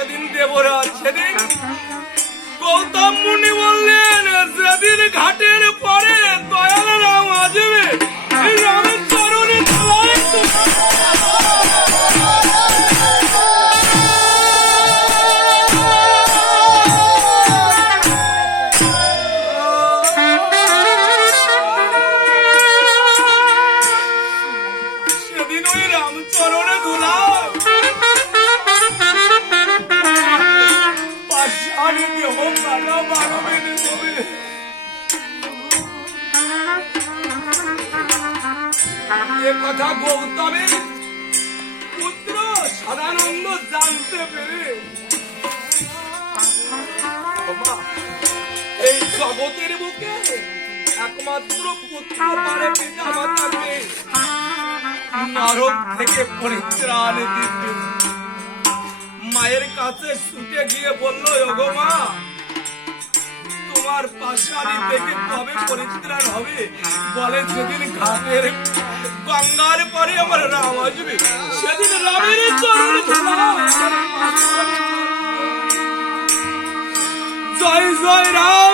সেদিন দেবরাজ সেদিন গৌতম মুনি বললেন যেদিন ঘাটের পরে দয়াল রাম আসবে এই রামের চরণে ধুলাই সেদিন ওই রাম চরণে ধুলাম পাশানি দেহ কাটা বাড়বে দেবে এ কথা গৌতমের পুত্র সদানন্দ জানতে পেরে এই জগতের বুকে একমাত্র পুত্র পারে পিতা মাতাকে নরক থেকে পরিত্রাণ দিতে মায়ের কাছে ছুটে গিয়ে বলল ওগো মা তোমার পাশানি থেকে কবে পরিত্রাণ হবে বলে যেদিন ঘাটের গঙ্গার পরে আমার রাম আসবে সেদিন রামের চরণ জয় জয় রাম।